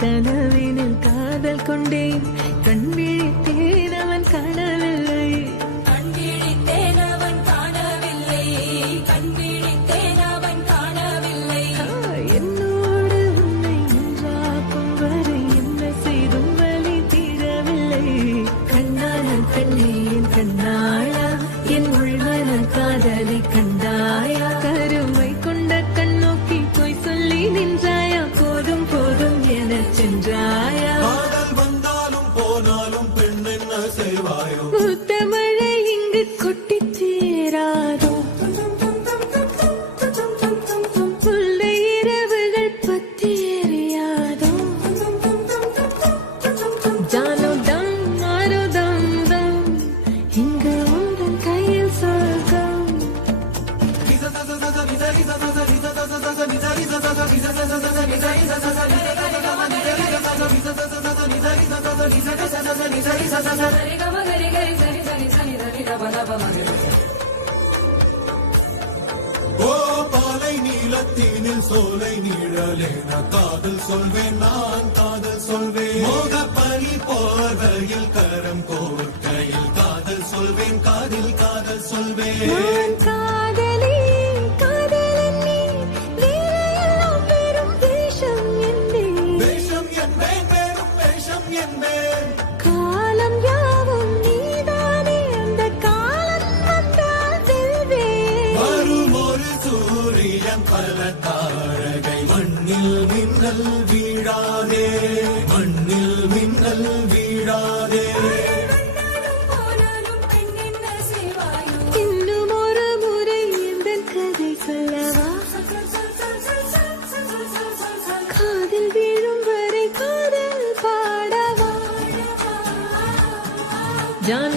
கனவினில் காதல் கொண்டேன் கண் விழித்தேன் அவன் காணவில்லை கண் விழித்தேன் அவன் காணவில்லை கண் விழித்தேன் அவன் காணவில்லை என்னோடு உன்னை ஒன்றாக்கும் வரை என்ன செய்தும் வலி தீரவில்லை கண்ணான கண்ணே என் கண்ணாளா என் உள்மன காதலை கண்டாயா கருமை கொண்ட கண்ணோக்கி போய் சொல்லி நின்றாயா போதும் போதும் என சென்றாயா காதல் வந்தாலும் போனாலும் பெண் என்ன செய்வாயோ முத்தமழை இங்கு கொட்டி சேராதோ முல்லை இரவுகள் பத்தி எறியாதோ ஜானோ தம் மாரோ தம் தம் இங்கு உந்தன் கையில் சொர்க்கம் ஓ பாலை நீலத்தீனில் சோலை நீழலேன காதல் சொல்வேன் நான் காதல் சொல்வேன் மோக பனி போர்வையில் கரம் கோர்க்கையில் காதல் சொல்வேன் காதில் காதல் சொல்வேன் காதலி காதலன் நீ வேறையெல்லாம் பெரும் வேஷம் என்பேன் வேஷம் என்பேன் வேறும் வேஷம் என்பேன் காலம் யாவும் நீதானே அந்த காலம் வந்தால் செல்வேன் வரும் ஒரு சூரியன் பல தாரகை மண்ணில் மின்னல் வீழாதே மண்ணில் மின்னல் வீழாதே இன்னும் ஒரு முறை இந்த கதை சொல்லவா காதில் வீழும் வரை காதல் பாடவா ஜான